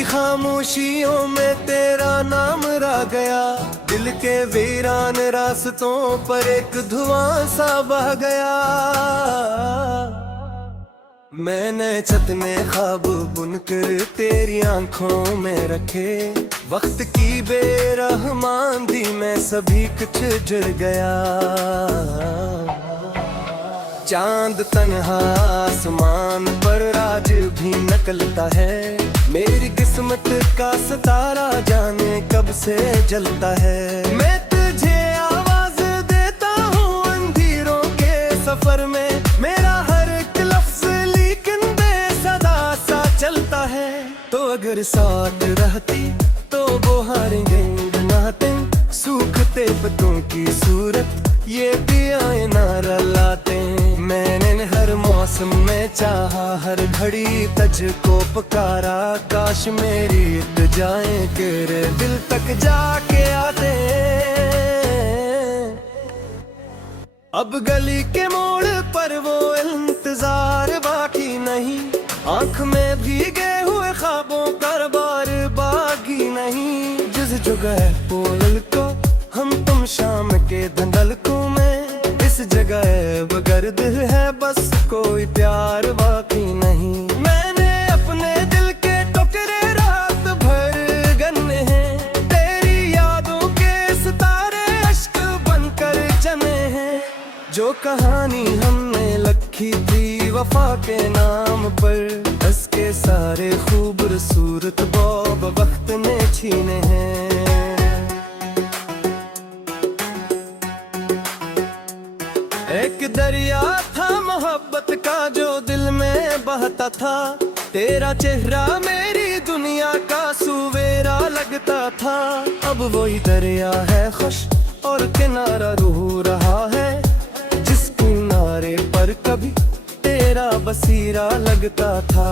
की खामोशियों में तेरा नाम रह गया, दिल के वीरान रास्तों पर एक धुआं सा बह गया। मैंने छतने ख्वाब बुनकर तेरी आंखों में रखे, वक्त की बेरहमानी में सभी कुछ जुड़ गया। चांद तन्हा आसमान पर आज भी निकलता है, मेरी किस्मत का सितारा जाने कब से जलता है। मैं तुझे आवाज देता हूँ अंधेरों के सफर में, मेरा हर एक लफ्ज लेकिन बेसदा सा चलता है। तो अगर साथ रहती तो बुहारें गुनगुनाते, सूखते पत्तों की सूरत ये दियाएं ना रलाते। मैंने हर मौसम में चाहा, हर घड़ी तुझको पुकारा, काश मेरी इल्तिजाएं तेरे दिल तक जाके आते। अब गली के मोड़ पर वो इंतजार बाकी नहीं, आंख में भीगे हुए ख्वाबों का बार बागी नहीं। जिस जगह पोल को हम तुम शाम के धंधलकों में, इस जगह बगर्द है बस कोई प्यार बाकी नहीं। मैंने अपने दिल के टुकड़े रात भर गन्ने हैं, तेरी यादों के सितारे अश्क बनकर जमे हैं। जो कहानी हमने लिखी थी वफा के नाम पर, उसके सारे खूबसूरत बौब वक्त ने छीने हैं। एक दरिया था मोहब्बत का जो दिल में बहता था, तेरा चेहरा मेरी दुनिया का सुवेरा लगता था। अब वही दरिया है खुश और किनारा रूह रहा है, जिस किनारे पर कभी तेरा बसीरा लगता था।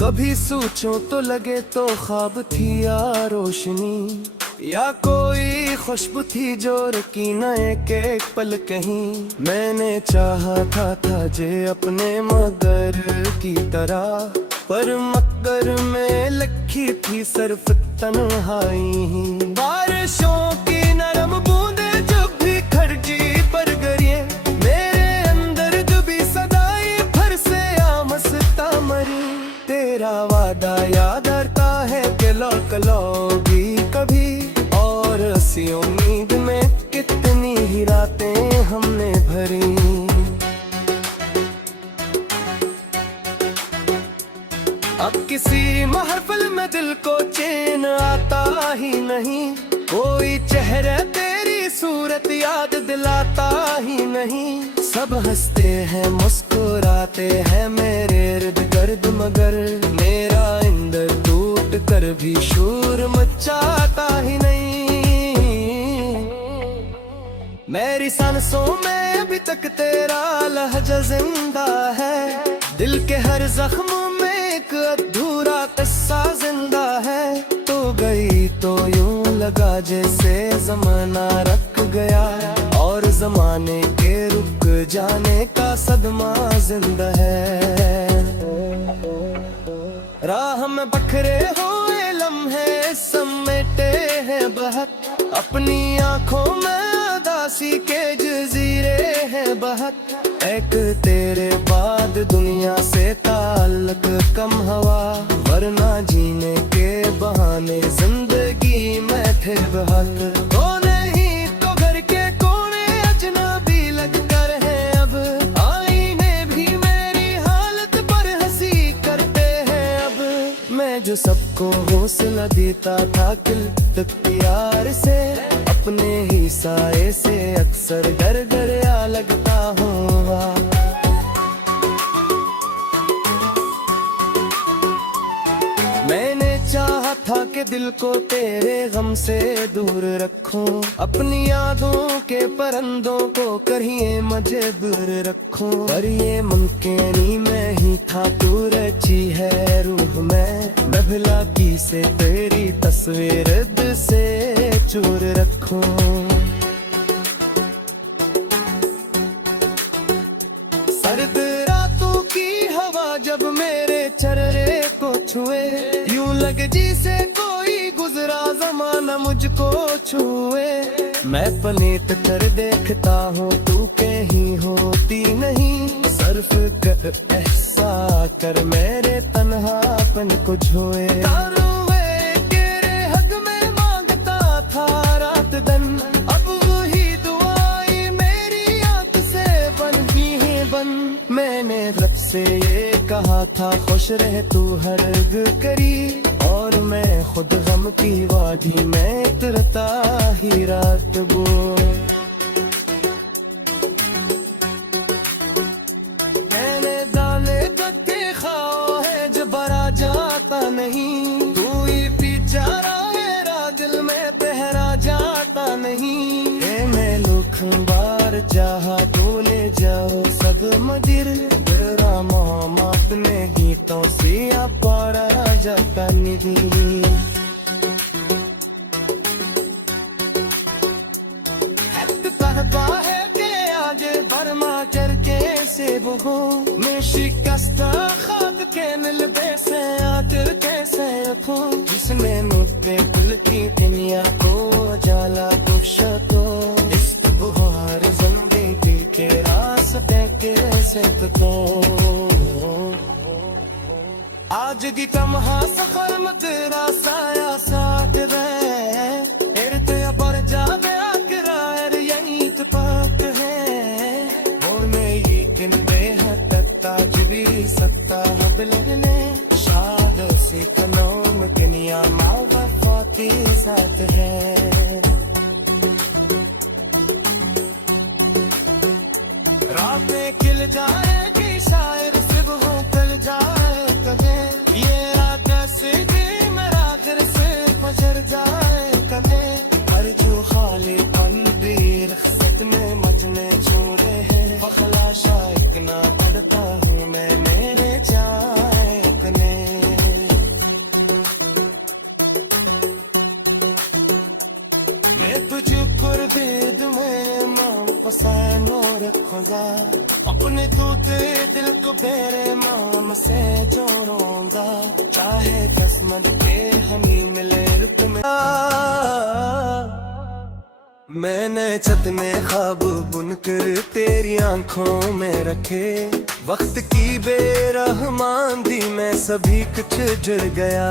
कभी सोचो तो लगे तो ख्वाब थी या रोशनी, या कोई खुशबू थी जो रुकी न एक पल कहीं। मैंने चाहा था जे अपने मगर की तरह, पर मगर में लिखी थी सिर्फ तन्हाई। बारिशों की नरम बूंदे जब भी खर्जी पर गिरे, मेरे अंदर डूबी सदाई फिर से आमसता मरी। तेरा वादा याद आता है कि लौट लोगी कभी, और इसी उम्मीद में कितनी ही रातें हमने भरी। अब किसी महफिल में दिल को चैन आता ही नहीं, कोई चेहरा तेरी सूरत याद दिलाता ही नहीं। सब हंसते हैं मुस्कुराते हैं मेरे इर्द गिर्द, मगर मेरा अंदर टूट कर भी शोर मचाता ही नहीं। मेरी सांसों में अभी तक तेरा लहजा जिंदा है, दिल के हर जख्म में एक अधूरा किस्सा जिंदा है। तो गई तो यूं लगा जैसे जमाना रख गया, और जमाने के रुक जाने का सदमा जिंदा है। राह में बखरे हुए लम्हे समेटे हैं बहक, अपनी आंखों में उदासी के जजीरे हैं बहक। एक तेरे बाद दुनिया से ताल्लुक कम हवा, वरना जीने के बहाने जिंदगी में थे बहक। तो नहीं तो घर के कोने अजनबी लग कर है अब, आईने भी मेरी हालत पर हंसी करते हैं अब। मैं जो सबको हौसला देता था किल तक प्यार से, अपने ही साए से अक्सर डर गया लगता हूँ। मैंने चाहा था कि दिल को तेरे गम से दूर रखूं, अपनी यादों के परिंदों को कहीं मजबूर रखूं। पर ये मुमकिन में ही था, तू रची है रूह में, मैं भला की से तेरी तस्वीर दिल से चूर रखूं। सर्द रातों की हवा जब मेरे चेहरे को छुए, यूं लगे जैसे कोई गुजरा जमाना मुझको छुए। मैं पलट कर देखता हूँ तू कहीं होती नहीं, सर्फ कर ऐसा कर मेरे तन्हापन को झोए। तेरे हक में मांगता था रात दिन, अब वही दुआएं मेरी आंख से बनती है बन। मैंने रब से ये कहा था खुश रह तू हरग करी, और मैं खुद गम की वादी में उतरता ही रात वो। मैंने दाने तक खाओ है जब भरा जाता नहीं, तू ही बेचारा मेरा दिल में पहरा जाता नहीं। मैं लोख बार चाहा तो ले जाओ सब मदिर, तेरा मोहम्मद में गीतों से पारा जाता निधि। है के आगे बर्मा करके से वो मैं शिकस्ता खाद के मिलबे से आकर कैसे रखूं, जिसने मुझे दिल की दुनिया को जाला गुस्सा तो इस बुहार जिंदगी के रास्ते कैसे तो। आज की तमहा सफर में तेरा साया साथ रहे, इर्ते पर जावे आकर यही तो पाक है। और मैं ये दिन बेहद ताजरी सत्ता हबलने, शाद से कनौम दुनिया माँ वफाती साथ है। रात में खिल जाएगी शायर सुबह कल जाए कदे, ये रात ऐसे कि मेरा घर से फजर जाए कदे। पर जो खाली पन भी रख्सत में मजने छोड़े हैं, बखला शाइक ना पड़ता हूँ मैं मेरे जाए कने। मैं तुझे कुर्बेद में माँ पसानो रखूंगा, अपने तूते दिल को तेरे माम से जोड़ूंगा। चाहे किस्मत के हम ही मिले रुत में। मैंने छत में ख्वाब बुनकर तेरी आंखों में रखे, वक्त की बेरहमानी में सभी कुछ जुड़ गया।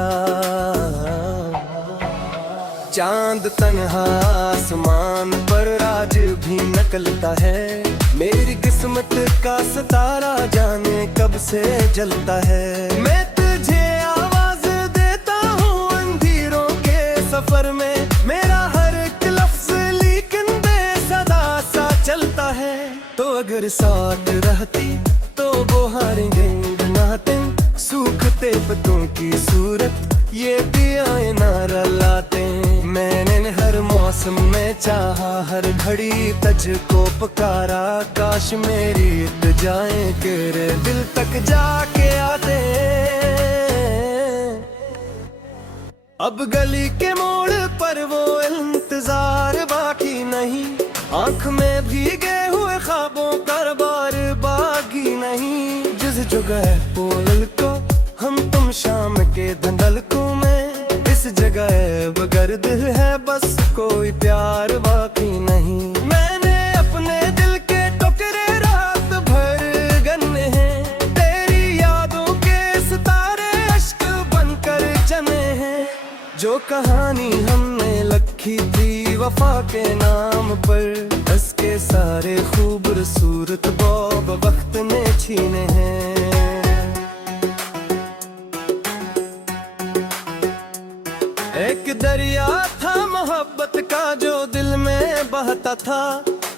चांद तन्हा आसमान पर राज भी निकलता है, मेरी किस्मत का सितारा जाने कब से जलता है। मैं तुझे आवाज देता हूँ अंधेरों के सफर में, मेरा हर एक लफ्ज लेकिन बेसदा सा चलता है। तो अगर साथ रहती तो बुहारें गुनगुनाते, सूखते पत्तों की सूरत ये भी आए ना रलाते। मैंने हर मौसम में चाहा हर घड़ी तुझको पुकारा, काश मेरी जाए तेरे दिल तक जाके आते। अब गली के मोड़ पर वो इंतजार बाकी नहीं, आंख में भीगे हुए ख्वाबों का बार बागी नहीं। जिस जगह पोल को हम तुम शाम के धंधलकों में, इस जगह बगर दिल है बस कोई प्यार बाकी नहीं। मैंने अपने दिल के टुकड़े रात भर गन्ने हैं, तेरी यादों के सितारे अश्क बनकर जमे हैं। जो कहानी हमने लिखी थी वफा के नाम पर, उसके सारे खूबसूरत बौब वक्त ने छीने हैं। एक दरिया था मोहब्बत का जो दिल में बहता था,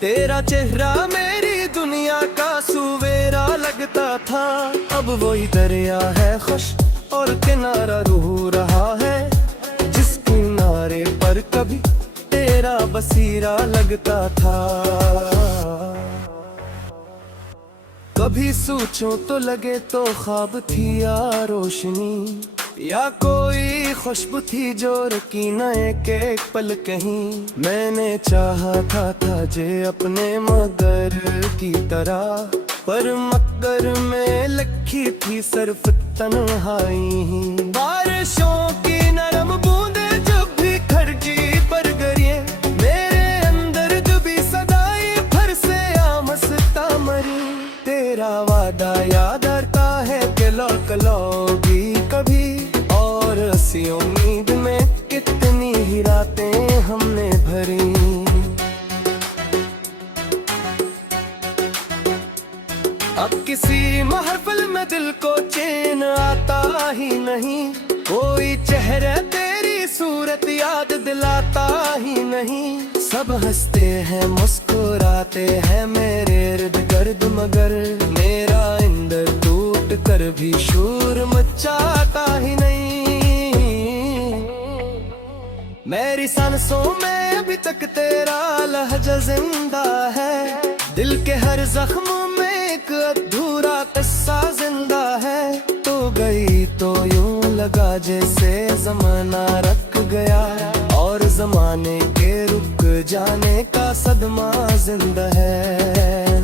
तेरा चेहरा मेरी दुनिया का सुवेरा लगता था। अब वही दरिया है खुश और किनारा रो रहा है, जिस किनारे पर कभी तेरा बसीरा लगता था। कभी सोचो तो लगे तो ख्वाब थी या रोशनी, या कोई खुशबू थी जो रुकी न एक पल कहीं। मैंने चाहा था जे अपने मगर की तरह, पर मगर में लिखी थी सिर्फ तन्हाई ही। बारिशों की नरम बूंदे जब भी खड़गी पर गिरे, मेरे अंदर डूबी सदाई भर से आमसता मरी। तेरा वादा याद आता है कि लौट लोगी कभी, और इसी उम्मीद में कितनी ही रातें हमने भरी। अब किसी महफिल में दिल को चैन आता ही नहीं, कोई चेहरा तेरी सूरत याद दिलाता ही नहीं। सब हंसते हैं मुस्कुराते हैं मेरे इर्द गिर्द, मगर मेरा इंदर टूट कर भी शोर मचाता ही नहीं। मेरी सांसों में अभी तक तेरा लहजा जिंदा है, दिल के हर जख्म में एक अधूरा किस्सा जिंदा है। तो गई तो यूं लगा जैसे जमाना रख गया, और जमाने के रुक जाने का सदमा जिंदा है।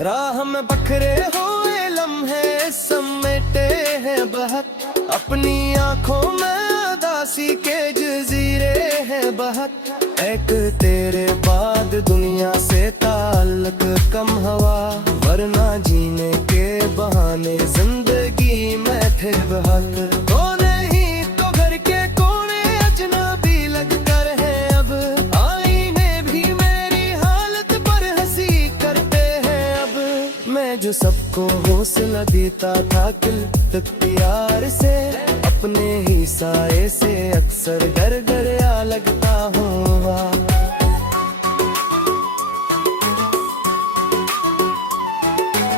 राह में बखरे हुए लम्हे समेटे हैं बहुत, अपनी आंखों में उदासी के जजीरे हैं बहुत। एक तेरे बाद दुनिया से ताल्लुक कम हवा, वरना जीने के बहाने जिंदगी में थे बहुत। तो नहीं तो घर के कोने अजनबी लग कर है अब, आईने भी मेरी हालत पर हंसी करते हैं अब। मैं जो सबको हौसला देता था किल प्यार से, अपने ही साए से अक्सर डर गया लगता हूँ।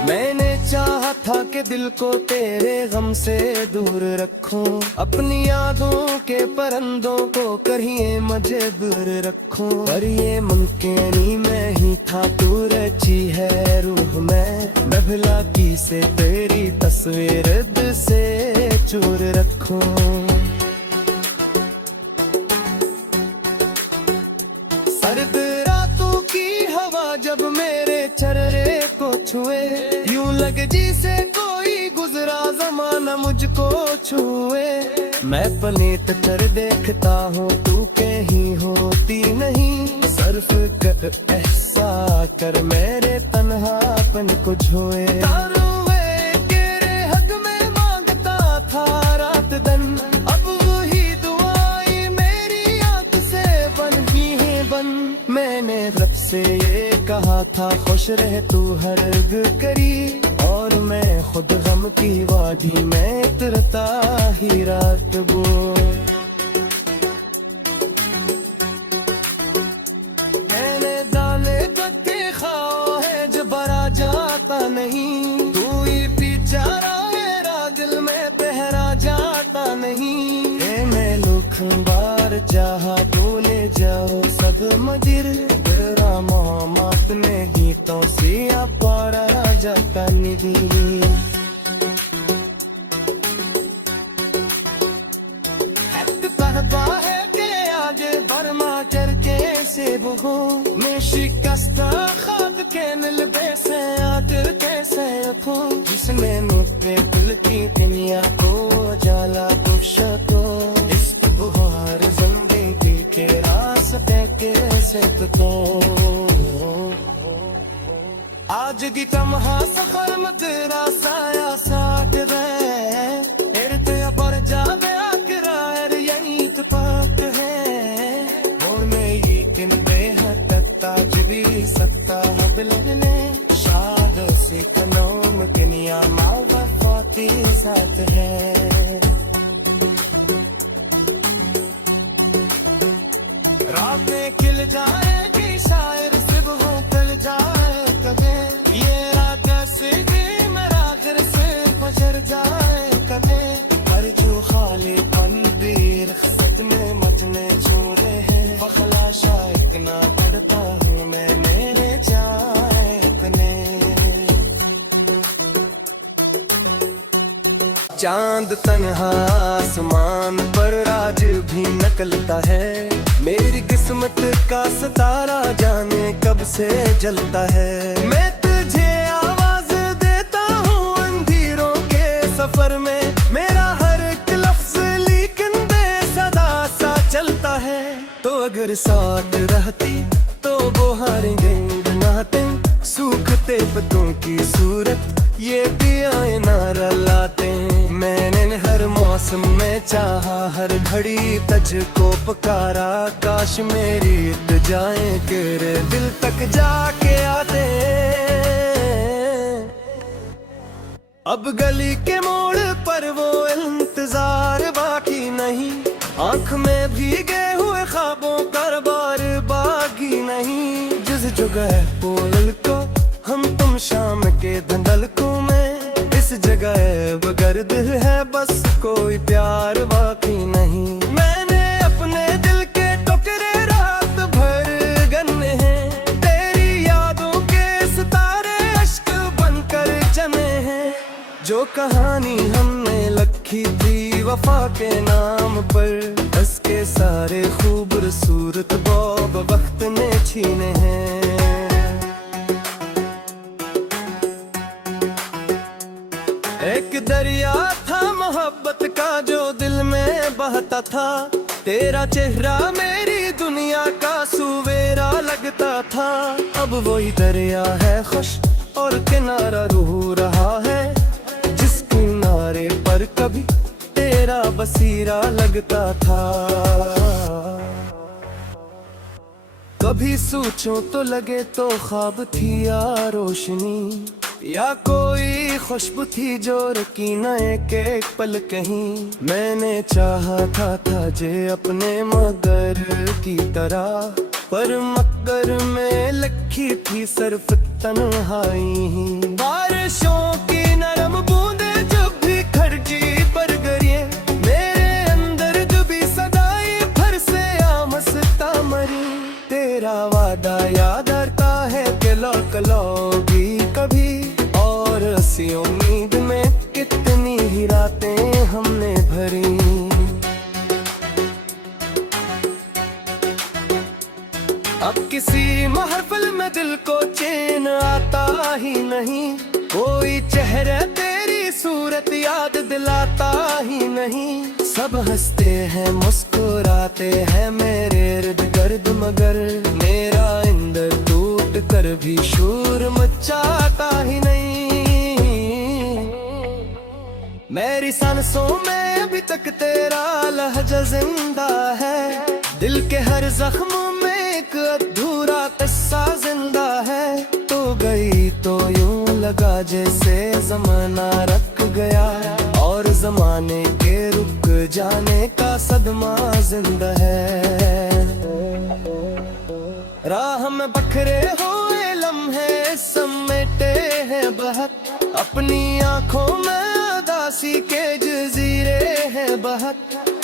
मैंने चाहा था कि दिल को तेरे गम से दूर रखूं, अपनी यादों के परिंदों को कहीं मजबूर रखूं। पर ये मुमकिन ही में ही था, तू रची है रूह में, मैं भला की से तेरी तस्वीर दिल से चूर रखूं। सर्द रातों की हवा जब मेरे चेहरे को छुए, यूं लगे जैसे कोई गुजरा जमाना मुझको छुए। मैं पलट कर देखता हूँ तू कहीं होती नहीं, सर्फ कर ऐसा कर मेरे तन्हापन को झोए। तेरे हक में मांगता था रात दिन, अब वही दुआएं मेरी आंख से बन ही है बन। मैंने रब से ये कहा था खुश रह तू हरग करी, और मैं खुद गम की वादी में उतरता ही रात वो। मैंने दाने पत्ते खाओ है जो भरा जाता नहीं, तू ही बेचारा मेरा दिल में पहरा जाता नहीं। मैं लुखबार चाहा भूले जाओ सब मदिर, तेरा मोहम्मद में गीतों से पारा जाता निधि। है कि आगे बर्मा चरके से बुहो में शिकस्ता खाक के मिलबे से आकर कैसे रखूं, जिसने मुझे दिल की दुनिया को जाला कुशको। इस बुहार जिंदगी के रास्ते कैसे तो आज की तमहा सफर में तेरा साया साथ रहे, इर्द पर जावे आकर यही तो पाक है। और मैं यकीन बेहद ताजबी सत्ता बिलने, शाद से कनौम दुनिया मावफाती साथ है। रात में खिल जाएगी शायर सुबह खिल जाए कभी, ये रात ऐसी मेरा घर से गुजर जाए कभी। पर जो खाली पन भी रख्सत में मजने छूरे हैं, बखला शायक ना करता हूँ मैं मेरे जाए कने। चांद तन्हा आसमान पर राज भी निकलता है, मेरी किस्मत का सितारा जाने कब से जलता है। मैं तुझे आवाज देता हूँ अंधेरों के सफर में मेरा हर एक लफ्ज लेकिन बेसदा सा चलता है। तो अगर साथ रहती तो वो हारेंगे नाते, सूखते पत्तों की सूरत ये दियाए नारा लाते। मैंने हर मौसम में चाहा, हर घड़ी तज को पुकारा, काश मेरी इल्तिजाएं तेरे दिल तक जाके आते। अब गली के मोड़ पर वो इंतजार बाकी नहीं, आंख में भीगे हुए ख्वाबों का बार बागी नहीं। जिस जगह पोल को हम तुम शाम के धंधलकों में, इस जगह बगर्द है बस कोई प्यार बाकी नहीं। मैंने अपने दिल के टुकड़े रात भर गन्ने हैं, तेरी यादों के सितारे अश्क बनकर जमे हैं। जो कहानी हमने लिखी थी वफा के नाम पर, उसके सारे खूबसूरत बौब वक्त ने छीने हैं। एक दरिया था मोहब्बत का जो दिल में बहता था, तेरा चेहरा मेरी दुनिया का सुवेरा लगता था। अब वही दरिया है खुश और किनारा रूह रहा है, जिस किनारे पर कभी तेरा बसीरा लगता था। कभी सोचो तो लगे तो ख्वाब थी या रोशनी, या कोई खुशबू थी जो रुकी न एक पल कहीं। मैंने चाहा था जे अपने मगर की तरह, पर मगर में लखी थी सिर्फ तन्हाई। बारिशों की नरम बूंदे जब भी खर्जी पर गिरे, मेरे अंदर डूबी सदाई फिर से आमसता मरी। तेरा वादा याद आता है कि लौट लोगी कभी, और इसी उम्मीद में कितनी ही रातें हमने भरी। अब किसी महफिल में दिल को चैन आता ही नहीं, कोई चेहरा तेरी सूरत याद दिलाता ही नहीं। सब हंसते हैं मुस्कुराते हैं मेरे इर्द गिर्द, मगर मेरा इंदर टूट कर भी शोर मचाता ही नहीं। मेरी सांसों में अभी तक तेरा लहजा जिंदा है, दिल के हर जख्म में एक अधूरा किस्सा जिंदा है। तो गई तो यूं लगा जैसे जमाना रख गया, और जमाने के रुक जाने का सदमा जिंदा है। राह में बखरे हुए लम्हे समेटे हैं बहुत, अपनी आंखों में उदासी के जजीरे हैं बहुत।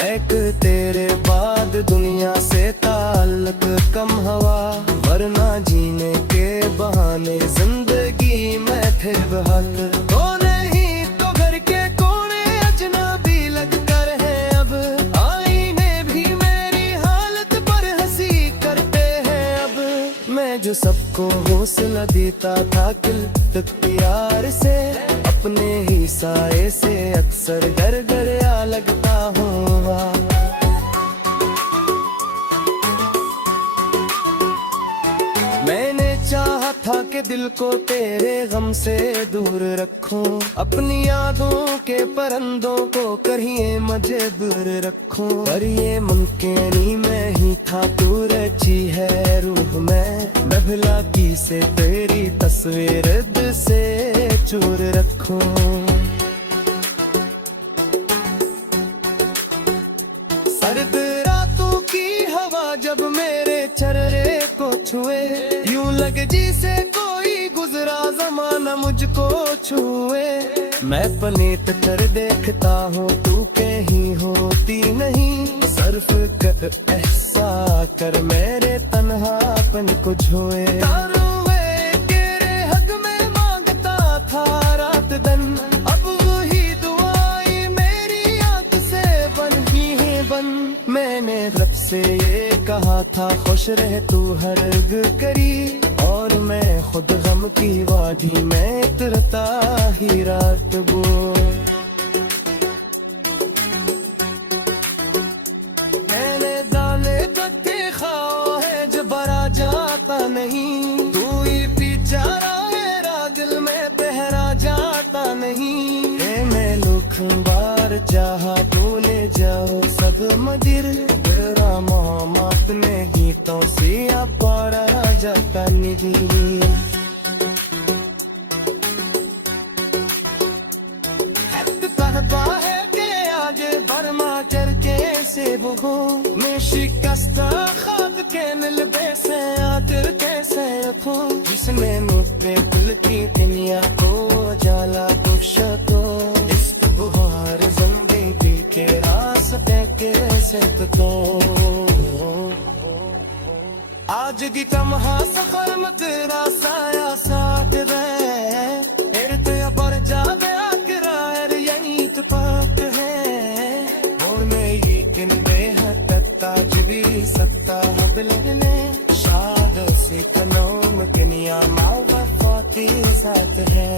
एक तेरे बाद दुनिया से ताल्लुक कम हवा, वरना जीने के बहाने जिंदगी में थे बहुत। तो नहीं तो घर के कोने अजनबी लग कर है अब, आईने भी मेरी हालत पर हंसी करते हैं अब। मैं जो सबको हौसला देता था किल तक प्यार से, अपने ही साए से अक्सर डर गया लगता हूँ। मैंने चाहा था कि दिल को तेरे गम से दूर रखूं, अपनी यादों के परंदों को कहीं मजबूर रखूं। पर ये मुमकिन ही में ही था, तू रची है रूह में, मैं भुला की से तेरी तस्वीर दिल से चूर रखूं। सर्द रातों की हवा जब मेरे चेहरे को छुए, यूं लगे जैसे कोई गुजरा जमाना मुझको छुए। मैं पनीत कर देखता हूँ तू कहीं होती नहीं, सर्फ कर ऐसा कर मेरे तन्हापन को छुए। तेरे हक में मांगता था रात दिन, अब वही दुआएं मेरी आंख से बन ही है बन। मैंने रब से ये कहा था खुश रह तू हरग करी, और मैं खुद गम की वादी में उतरता ही रात वो। जहाँ भूले जाओ सब मदिर राम अपने गीतों से पारा जाता निधि कहता है कि आगे बर्मा चर्चे से वो में शिकस्त खाब के मिलबे से आकर कैसे रखूं जिसने मुझे दिल की दुनिया को जाला कुछ तो इस बुहार जिंदगी के रास्ते कैसे तो आज की तमहा सफर में तेरा साया साथ रहे इर्द पर जावे आकर यही तो बात है और मैं ये किन बेहद ताजबी सत्ता हबलने शाद से कनोम कनिया माँ वफाती साथ है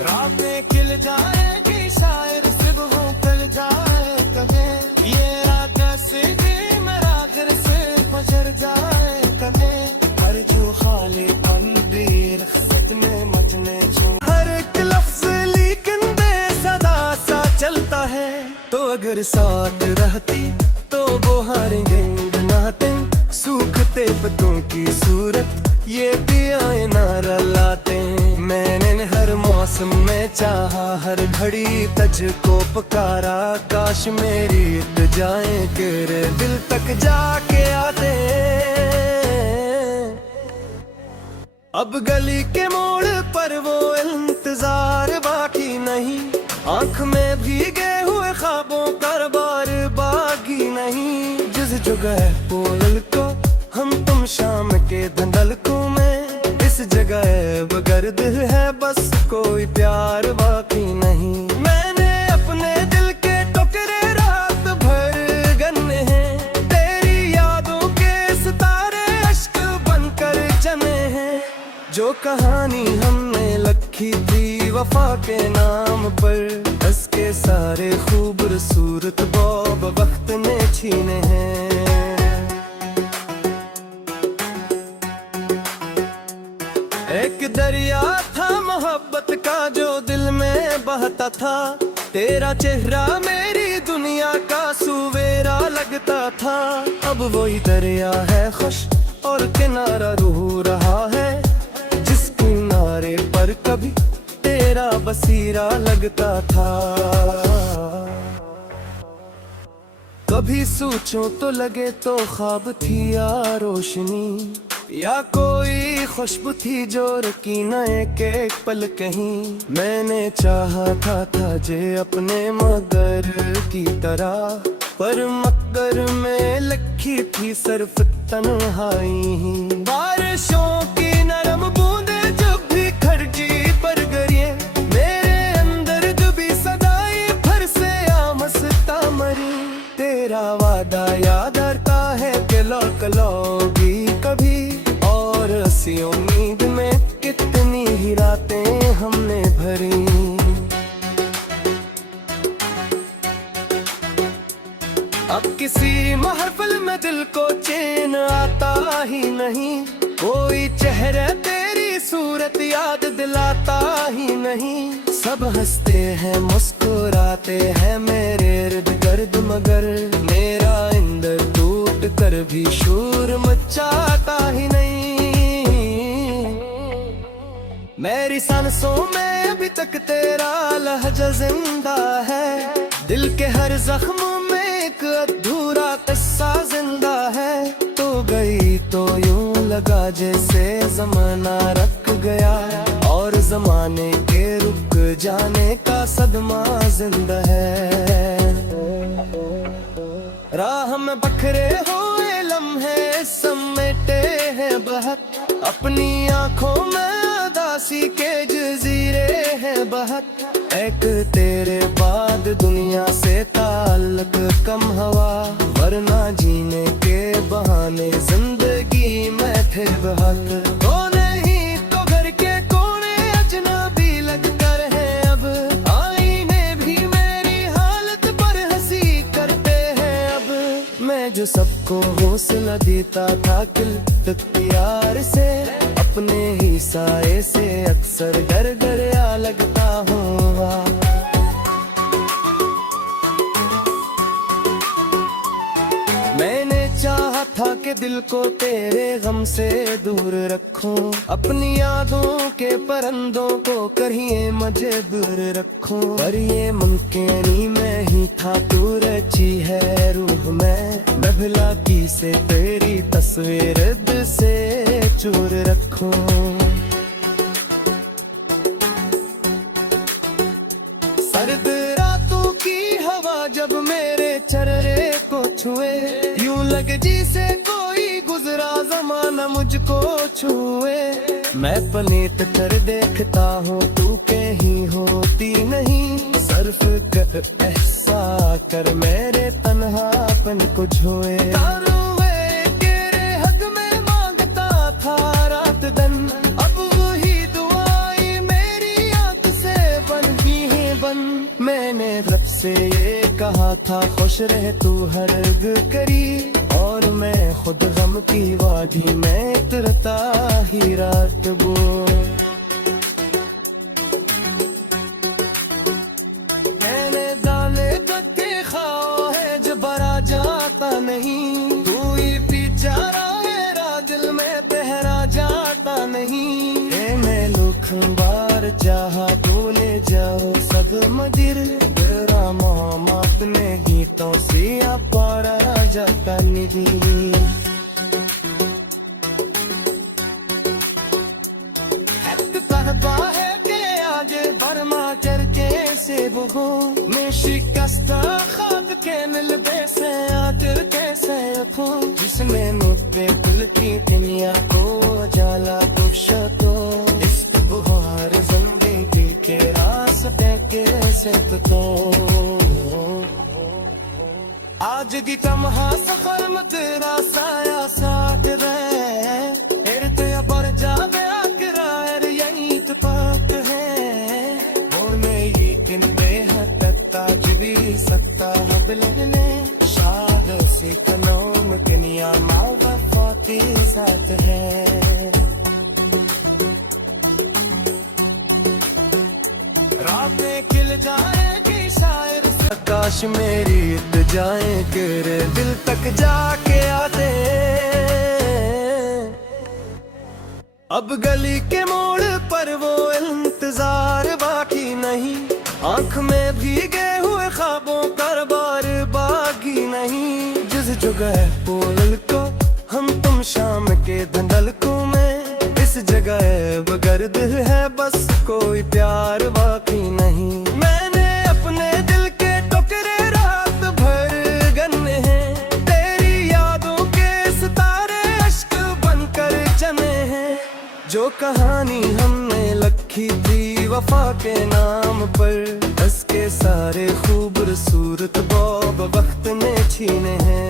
रातें खिल जाएगी शायर सुबह कल जाए कभी ये रात से मेरा घर से फजर जाए कभी हर जो खाली अंधेर खत में मचने छू हर एक लफ्ज लेकिन बेसदा सा चलता है तो अगर साथ रहती तो वो हारेंगे नाते सूखते पत्तों की सूरत ये दियाए नारा लाते मैंने हर मौसम में चाहा हर घड़ी तज को पुकारा काश मेरी इत्तेजाएं तेरे दिल तक जाके आते अब गली के मोड़ पर वो इंतजार बाकी नहीं आंख में भीगे हुए ख्वाबों का बार बागी नहीं जिस जगह पोल को हम तुम शाम के धंधलकों में इस जगह बगर्द है बस कोई प्यार बाकी नहीं मैंने अपने दिल के टुकड़े रात भर गन्ने हैं तेरी यादों के सितारे अश्क बनकर जमे हैं जो कहानी हमने लिखी थी वफा के नाम पर उसके सारे खूबसूरत बौब वक्त ने छीने हैं एक दरिया था मोहब्बत का जो दिल में बहता था तेरा चेहरा मेरी दुनिया का सुवेरा लगता था अब वही दरिया है खुश और किनारा रूह रहा है जिस किनारे पर कभी तेरा बसीरा लगता था कभी सोचो तो लगे तो ख्वाब थी या रोशनी या कोई खुशबू थी जो रखी न एक पल कहीं मैंने चाहा था जे अपने मगर की तरह पर मगर में लखी थी सिर्फ तन्हाई बारिशों की नरम बूंदे जब भी खर्जी पर गिरे मेरे अंदर डूबी सदाई फिर से आमसता मरी तेरा वादा याद आता है कि लोगी कभी और इसी उम्मीद में कितनी ही रातें हमने भरी अब किसी महफिल में दिल को चैन आता ही नहीं कोई चेहरा तेरी सूरत याद दिलाता ही नहीं सब हंसते हैं मुस्कुराते हैं मेरे इर्द गिर्द मगर मेरा अंदर टूट कर भी शोर मचाता ही नहीं मेरी सांसों में अभी तक तेरा लहजा जिंदा है दिल के हर जख्म में एक अधूरा किस्सा जिंदा है तो गई तो यूं लगा जैसे जमाना रख गया और जमाने के रुक जाने का सदमा जिंदा है राह में बखरे हुए लम्हे समेटे हैं बहुत अपनी आंखों में उदासी के जजीरे हैं बहुत एक तेरे बाद दुनिया से ताल्लुक कम हवा वरना जीने के बहाने जिंदगी में थे बहुत तो नहीं तो घर के कोने अजनबी लग कर है अब आईने भी मेरी हालत पर हंसी करते हैं अब मैं जो सबको हौसला देता था किल तक प्यार से अपने ही साए से अक्सर डर गया लगता हूँ। मैंने चाहा था कि दिल को तेरे गम से दूर रखूं, अपनी यादों के परंदों को कहीं मजबूर रखूं, पर ये मुमकिन ही में ही था, तू रची है रूह में, मैं भला की से तेरी तस्वीर दिल से चूर रखूं। सर्द रातों की हवा जब मेरे चेहरे को छुए, यूं लगे जैसे कोई गुजरा जमाना मुझको छुए। मैं पनीत कर देखता हूँ, तू कहीं होती नहीं, सर्फ कर ऐसा कर मेरे तन्हापन को झोए। हक में मांगता था रात दिन, अब वही दुआएं मेरी आंख से बन ही है बन। मैंने रब से ये कहा था, खुश रह तू हरग करी, और मैं खुद गम की वादी में उतरता ही रात वो। मैंने दाने तक खाओ है जब भरा जाता नहीं, तू ही बेचारा मेरा दिल में पहरा जाता नहीं। मैं लुख बार चाहा भूले जाओ सब मदिर, तेरा मोहम्मद ने गीतों से पारा जाता निधि। है के आगे बर्मा चरके से बुगो में शिकस्ता खाक के मिलबे से आकर कैसे रखूं, जिसने मुझे दिल की दुनिया को जाला कुछ तो इश्क बुहार जिंदगी के रास्ते कैसे तो। आज की तमहा सफर में तेरा साया साथ रहे, इर्ते पर जावे आकरार यही तो बात है। और मैं ये दिन बेहद ताजबी सकता है बिलने, शाद से कनौम किनिया मावफाती साथ है। रातें खिल जाएगी शायर से, काश मेरी जाए तेरे दिल तक जाके आते। अब गली के मोड़ पर वो इंतजार बाकी नहीं, आंख में भीगे हुए ख्वाबों का बार बाकी नहीं। जिस जगह पोल को हम तुम शाम के धंधलकों में, इस जगह बगर दिल है बस कोई प्यार बाकी नहीं। मैंने अपने दिल के टुकड़े रात भर गन्ने हैं, तेरी यादों के सितारे अश्क बनकर जमे हैं। जो कहानी हमने लिखी थी वफा के नाम पर, उसके सारे खूबसूरत बौब वक्त ने छीने हैं।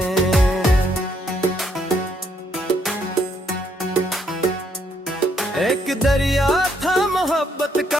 एक दरिया था मोहब्बत का